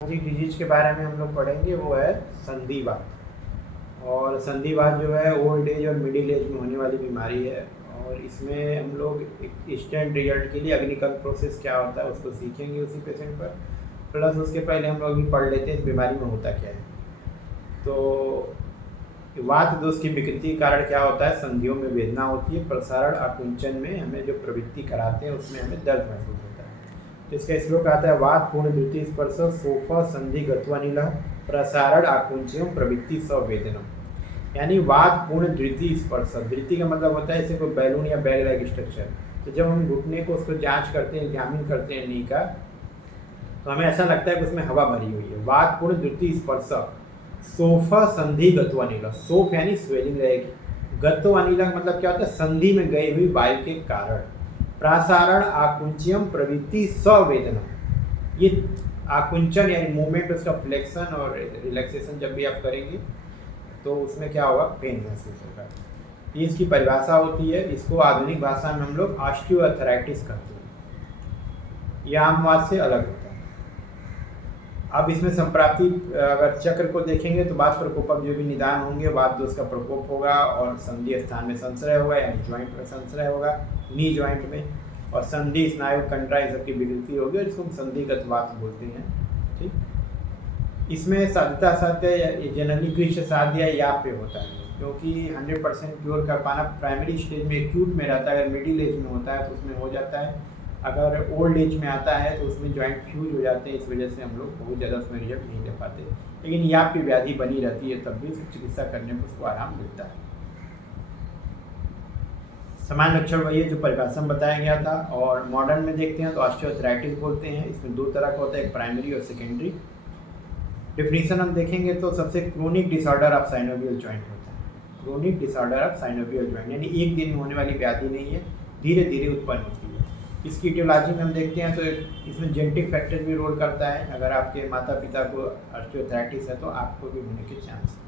जी disease के बारे में हम लोग पढ़ेंगे वो है संधिवात। और संधिवात जो है ओल्ड एज और मिडिल एज में होने वाली बीमारी है। और इसमें हम लोग एक इंस्टेंट रिजल्ट के लिए अग्निकल प्रोसेस क्या होता है उसको सीखेंगे उसी पेशेंट पर। प्लस उसके पहले हम लोग भी पढ़ लेते हैं इस बीमारी में होता क्या है। तो वात दोष की विकृति के कारण क्या होता है, संधियों में वेदना होती है, प्रसारण आकुंचन में हमें जो प्रवृत्ति कराते हैं उसमें हमें दर्द महसूस होता है। तो इसका श्लोक आता है वात पूर्ण द्वितीय स्पर्श सोफा संधि गत्वानिल प्रसारण आकुंचन प्रवृत्ति सवेदनम। यानी वात पूर्ण द्वितीय स्पर्श, द्वितीय का मतलब होता है जैसे कोई बैलून या बैग लाइक स्ट्रक्चर। तो जब हम घुटने को उसको जांच करते हैं, एग्जामिन करते हैं नी का, तो हमें ऐसा लगता है कि उसमें हवा भरी हुई है। वात पूर्ण द्वितीय स्पर्श सोफा संधि गत्वानिल, सोफ यानी स्वेलिंग रहेगी, गत्वानिल का मतलब क्या होता है, संधि में गई हुई वायु के कारण। प्रासारण आकुंचयम प्रवृत्ति सवेदनम, ये आकुंचन यानी मूवमेंट, उसका फ्लेक्शन और रिलैक्सेशन जब भी आप करेंगे तो उसमें क्या होगा, पेन महसूस होगा। ये इसकी परिभाषा होती है। इसको आधुनिक भाषा में हम लोग ऑस्टियोआर्थराइटिस कहते हैं। यह आम वात से अलग होता है। अब इसमें संप्राप्ति अगर चक्र को देखेंगे तो वात प्रकोपक जो भी निदान होंगे, वात दोष का प्रकोप होगा और संधि स्थान में संश्रय होगा, यानी ज्वाइंट में संश्रय होगा, नी ज्वाइंट में, और संधि स्नायु कंट्रा सबकी विकृति होगी और इसको हम संधिगत वात बोलते हैं। ठीक, इसमें साध्यता सत्य जनरली कृष्ण साध्य याप्य होता है, क्योंकि 100% क्योर कर पाना प्राइमरी स्टेज में एक्यूट में रहता है। अगर मिडिल एज में होता है तो उसमें हो जाता है, अगर ओल्ड एज में आता है तो उसमें ज्वाइंट फ्यूज हो जाते हैं। इस वजह से हम लोग बहुत ज़्यादा उसमें रिजल्ट नहीं ले पाते, लेकिन याप्य व्याधि बनी रहती है, तब भी चिकित्सा करने में उसको आराम मिलता है। समान लक्षण वही है जो परिभाषा में बताया गया था। और मॉडर्न में देखते हैं तो ऑस्टियोआर्थराइटिस बोलते हैं। इसमें दो तरह का होता है, एक प्राइमरी और सेकेंडरी। डिफिनीशन हम देखेंगे तो सबसे chronic disorder of synovial joint होता है। Chronic disorder of synovial joint यानी एक दिन में होने वाली व्याधि नहीं है, धीरे धीरे उत्पन्न होती है। इसकी इटियोलॉजी में हम देखते हैं तो इसमें जेनेटिक फैक्टर भी रोल करता है। अगर आपके माता पिता को ऑस्टियोआर्थराइटिस है तो आपको भी होने के चांस है।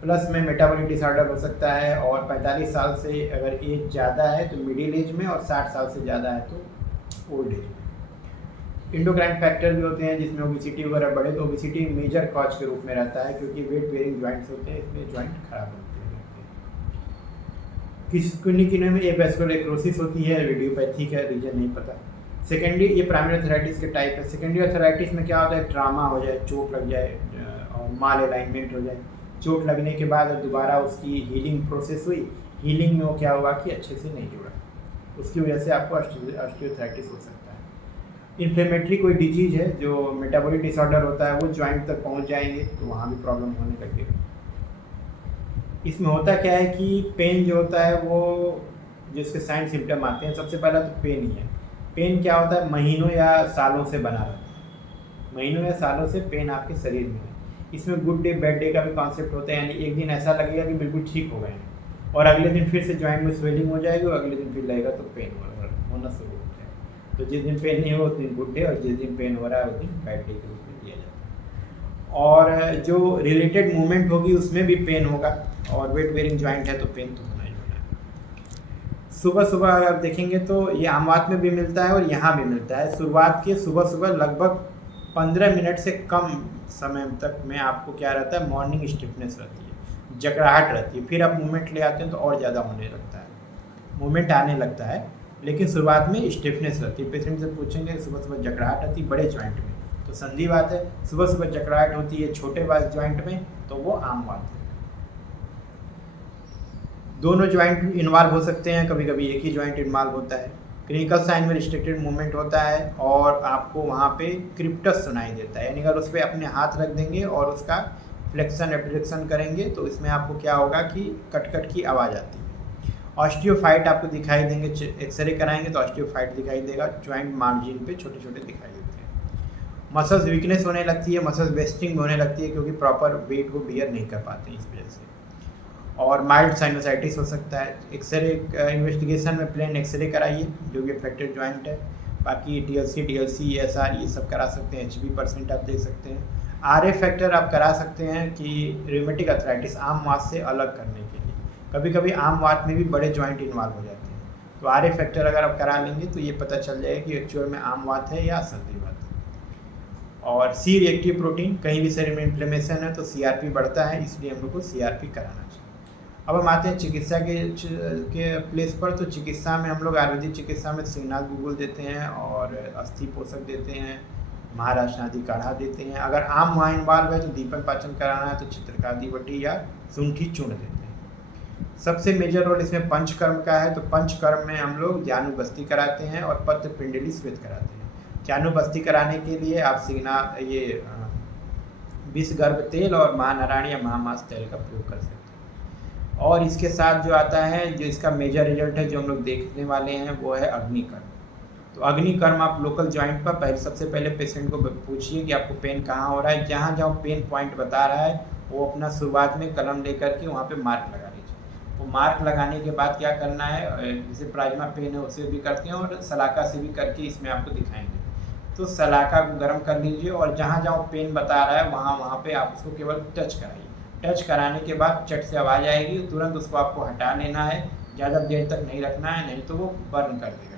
प्लस में मेटाबॉलिक डिसऑर्डर हो सकता है, और 45 साल से अगर एज ज़्यादा है तो मिडिल एज में, और 60 साल से ज़्यादा है तो ओल्ड एज में। इंडोक्राइन फैक्टर भी होते हैं जिसमें ओबिसिटी वगैरह बढ़े, तो ओबिसिटी मेजर कॉज के रूप में रहता है, क्योंकि वेट बेयरिंग जॉइंट्स होते हैं, इसमें जॉइंट खराब होते हैं। किन्हीं में एवेस्कुलर एक्रोसिस होती है, रेडियोपैथिक है, रीजन नहीं पता। सेकेंडरी, ये प्राइमरी अर्थराइटिस के टाइप है। सेकेंडरी अर्थराइटिस में क्या होता है, ट्रामा हो जाए, चोट लग जाए और माल अलाइनमेंट हो जाए। चोट लगने के बाद दोबारा उसकी हीलिंग प्रोसेस हुई, हीलिंग में वो क्या हुआ कि अच्छे से नहीं जुड़ा, उसकी वजह से आपको ऑस्टियोआर्थराइटिस हो सकता है। इन्फ्लेमेटरी कोई डिजीज है, जो मेटाबॉलिक डिसऑर्डर होता है, वो ज्वाइंट तक पहुंच जाएंगे तो वहाँ भी प्रॉब्लम होने लगेगी। इसमें होता क्या है कि पेन जो होता है वो, जिसके साइन सिम्टम आते हैं, सबसे पहला तो पेन ही है। पेन क्या होता है, महीनों या सालों से बना रहता है, महीनों या सालों से पेन आपके शरीर में है। इसमें गुड डे बैड डे का भी कॉन्सेप्ट होता है, यानी एक दिन ऐसा लगेगा कि बिल्कुल ठीक हो गए हैं और अगले दिन फिर से जॉइंट में स्वेलिंग हो जाएगी और अगले दिन फिर लगेगा तो पेन होना शुरू हो जाएगा। तो जिस दिन पेन नहीं हो उस दिन गुड डे, और जिस दिन पेन हो रहा है उस दिन बैड डे के रूप में दिया जाता है। और जो रिलेटेड मूवमेंट होगी उसमें भी पेन होगा, और वेट बेयरिंग जॉइंट है तो पेन तो होना ही होना है। सुबह सुबह अगर आप देखेंगे तो ये आम वात में भी मिलता है और यहाँ भी मिलता है। शुरुआत के सुबह सुबह लगभग 15 मिनट से कम समय तक में आपको क्या रहता है, मॉर्निंग स्टिफनेस रहती है, जकड़ाहट रहती है। फिर आप मूवमेंट ले आते हैं तो और ज़्यादा होने लगता है, मूवमेंट आने लगता है, लेकिन शुरुआत में स्टिफनेस रहती है। पेशेंट से पूछेंगे सुबह सुबह जकड़ाहट रहती है बड़े जॉइंट में, तो संधि बात है। सुबह सुबह जकड़ाहट होती है छोटे वाले जॉइंट में, तो वो आम बात है। दोनों जॉइंट इन्वॉल्व हो सकते हैं, कभी कभी एक ही जॉइंट इन्वॉल्व होता है। क्लिनिकल साइन में रिस्ट्रिक्टेड मूवमेंट होता है और आपको वहाँ पे क्रिप्टस सुनाई देता है, यानी अगर उस पर अपने हाथ रख देंगे और उसका फ्लेक्शन एब्डक्शन करेंगे तो इसमें आपको क्या होगा कि कट कट की आवाज़ आती है। ऑस्टियोफाइट आपको दिखाई देंगे, एक्सरे कराएंगे तो ऑस्टियोफाइट दिखाई देगा, जॉइंट मार्जिन पे छोटे छोटे दिखाई देते हैं। मसल्स वीकनेस होने लगती है, मसल्स वेस्टिंग होने लगती है, क्योंकि प्रॉपर वेट को बियर नहीं कर पाते इस वजह से। और माइल्ड साइनोसाइटिस हो सकता है। एक्सरे इन्वेस्टिगेशन में प्लेन एक्सरे कराइए जो भी अफेक्टेड जॉइंट है। बाकी TLC, DLC, ESR ये सब करा सकते हैं। HB% आप देख सकते हैं। RA फैक्टर आप करा सकते हैं कि रिमेटिक अर्थराइटिस आम वात से अलग करने के लिए। कभी कभी आम वात में भी बड़े जॉइंट इन्वॉल्व हो जाते हैं, तो RA फैक्टर अगर आप करा लेंगे तो ये पता चल जाएगा कि एक्चुअल में आम वात है या संधिवात है। और सी रिएक्टिव प्रोटीन, कहीं भी शरीर में इन्फ्लेमेशन है तो सीआरपी बढ़ता है, इसलिए हम लोग को सीआरपी कराना चाहिए। अब हम आते हैं चिकित्सा के प्लेस पर। तो चिकित्सा में हम लोग आयुर्वेदिक चिकित्सा में सिंगनाथ गुगुल देते हैं और अस्थि पोषक देते हैं, महाराष्ट्र आदि काढ़ा देते हैं। अगर आम वहाँ इन्वॉल्व है तो दीपन पाचन कराना है तो चित्रकादी बटी या शुंठी चूर्ण देते हैं। सबसे मेजर रोल इसमें पंचकर्म का है। तो पंचकर्म में हम लोग जानुबस्ती कराते हैं और पत्र पिंडली श्वेत कराते हैं। जानुबस्ती कराने के लिए आप सिंगनाथ ये विषगर्भ तेल और महानारायण या महामास तेल का प्रयोग कर सकते हैं। और इसके साथ जो आता है, जो इसका मेजर रिजल्ट है जो हम लोग देखने वाले हैं, वो है अग्निकर्म। तो अग्निकर्म आप लोकल जॉइंट पर सबसे पहले पेशेंट को पूछिए कि आपको पेन कहाँ हो रहा है। जहाँ जहाँ पेन पॉइंट बता रहा है वो अपना शुरुआत में कलम लेकर के वहाँ पे मार्क लगा लीजिए। वो मार्क लगाने के बाद क्या करना है, जैसे प्लाज्मा पेन है उससे भी करते हैं और सलाका से भी करके इसमें आपको दिखाएंगे। तो सलाका को गर्म कर लीजिए और जहाँ जहाँ पेन बता रहा है वहाँ पे आप उसको केवल टच कराइए। टच कराने के बाद चट से आवाज़ आएगी, तुरंत उसको आपको हटा लेना है, ज़्यादा देर तक नहीं रखना है, नहीं तो वो बर्न कर देगा।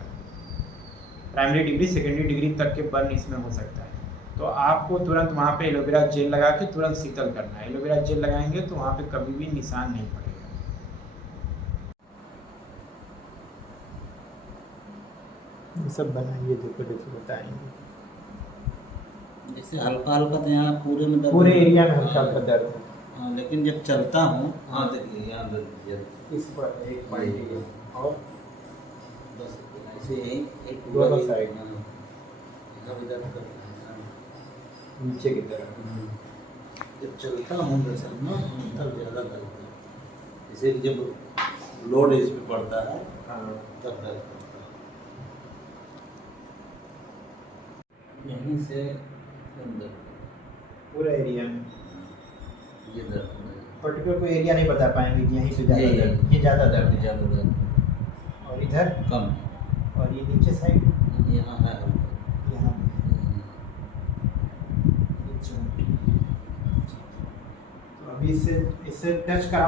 प्राइमरी डिग्री सेकेंडरी डिग्री तक के बर्न इसमें हो सकता है। तो आपको तुरंत वहाँ पे एलोवेरा जेल लगा के तुरंत शीतल करना है। एलोवेरा जेल लगाएंगे तो वहाँ पे कभी भी निशान नहीं पड़ेगा। ये सब बनाइए देखो बताएंगे। जैसे हल्का हल्का तो यहाँ पूरे में दर्द, पूरे एरिया में हल्का हल्का दर्द है। हाँ, लेकिन जब चलता हूँ, हाँ देखिए यहाँ दर्द इस पर एक पॉइंट और बस ऐसे यही एक दोनों साइड इधर दर्द करता है नीचे की तरफ। जब चलता हूँ दरअसल ना तब ज़्यादा दर्द है। जैसे कि जब लोड इस पे पड़ता है तब दर्द करता है। यहीं से अंदर पूरा एरिया में ये दर्द पर्टिकुलर कोई एरिया नहीं बता पाएंगे कि यहीं पे ज़्यादा दर्द, ये ज़्यादा दर्द है। ज़्यादा दर्द और इधर कम, और ये नीचे साइड यहाँ है यहाँ तो अभी इससे टच करा,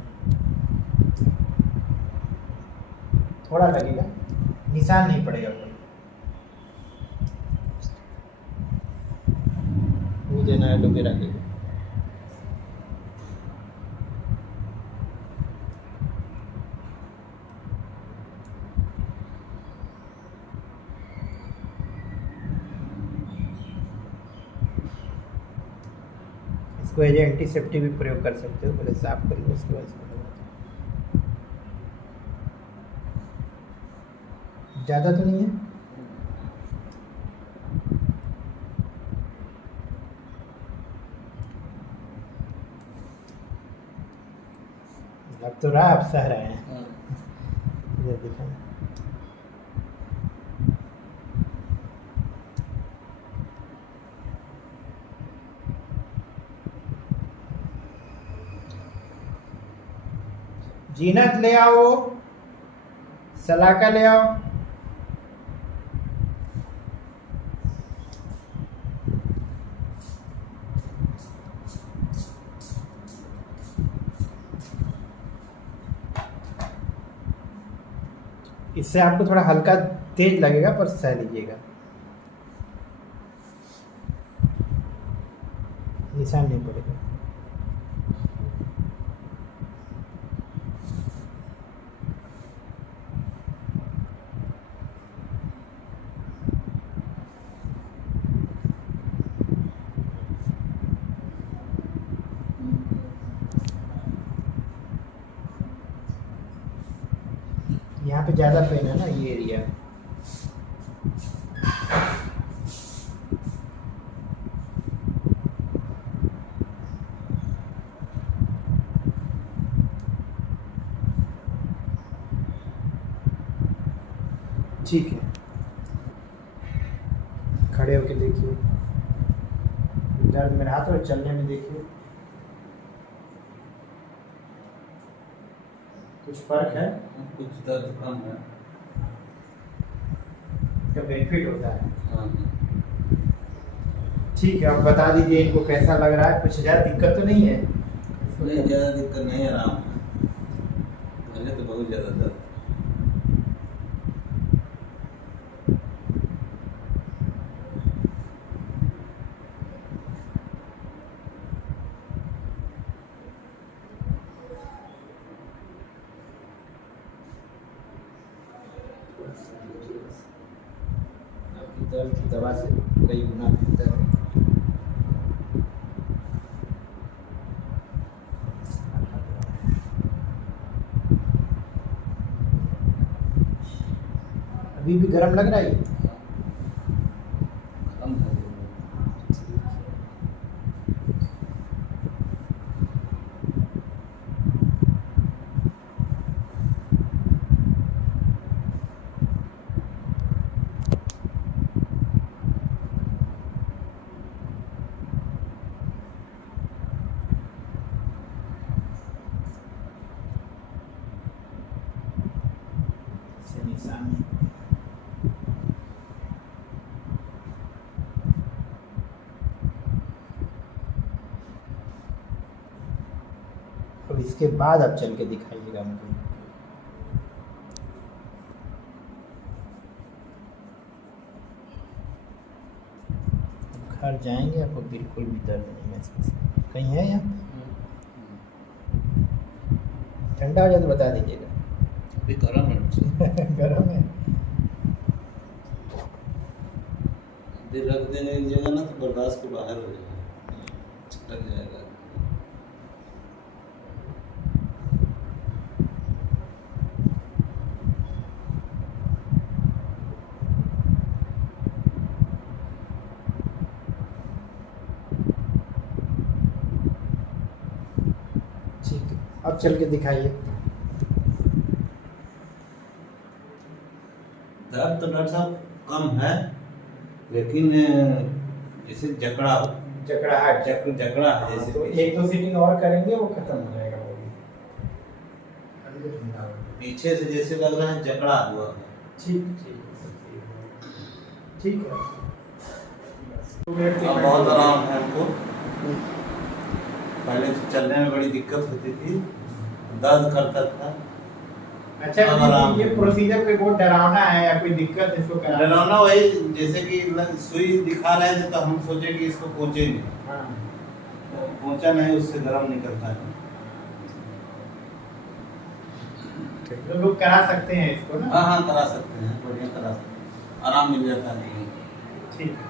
थोड़ा लगेगा, निशान नहीं पड़ेगा कोई। वो देना है एलोवेरा के इसको एज एंटीसेप्टिक भी प्रयोग कर सकते हो। पहले साफ करिए उसके बाद इसको ज़्यादा तो नहीं है। अब तो रहा, आप सह रहे हैं। ये देखें जीनत ले आओ, सलाका ले आओ। इससे आपको थोड़ा हल्का तेज लगेगा पर सह लीजिएगा, निशान नहीं पड़ेगा। यहाँ पे ज़्यादा पेन है ना, ये एरिया। ठीक है, खड़े होके देखिए, दर्द में हाथ और चलने में देखिए कुछ फर्क है, कुछ दर्द कम है, इसका बेनिफिट होता है। हाँ ठीक है, आप बता दीजिए इनको कैसा लग रहा है, कुछ ज़्यादा दिक्कत तो नहीं है? नहीं, ज़्यादा दिक्कत नहीं है, आराम है। पहले तो बहुत ज़्यादा दर्द। दर्द की दवा से कई गुना बेहतर है। अभी भी गर्म लग रहा है ये? कम है। से निशान है। अब इसके बाद आप चल के दिखाइएगा मुझे। घर जाएंगे आपको बिल्कुल भी दर्द नहीं महसूस। कहीं है यहाँ ठंडा हो जाए तो बता दीजिएगा। अभी गर्म है। गर्म है। अभी रख देंगे एक जगह ना तो बर्दाश्त के बाहर हो जाएगा, लग जाएगा। ठीक है, अब चल के दिखाइए। दर्द तो डॉक्टर साहब कम है, लेकिन जैसे जकड़ाहट जकड़ा है जैसे तो एक दो सीटिंग और करेंगे वो खत्म हो जाएगा वो भी। अभी तो ठंडा हो गया। पीछे से जैसे लग रहा है जकड़ा हुआ है। ठीक ठीक है। अब बहुत आराम है हमको। पहले चलने में बड़ी दिक्कत होती थी, दर्द करता था। अच्छा, अब आराम ये है। प्रोसीजर कोई बहुत डरावना है या कोई दिक्कत इसको कराना? डरावना वही जैसे कि सुई दिखा रहे थे तो हम सोचे कि इसको पहुंचेंगे, हाँ। तो पहुंचा नहीं, उससे गर्म निकलता है। तो लोग करा सकते हैं इसको ना? हाँ हाँ, करा सकते हैं, बढ़िया करा सकते हैं, आराम मिल जाता है। ठीक है।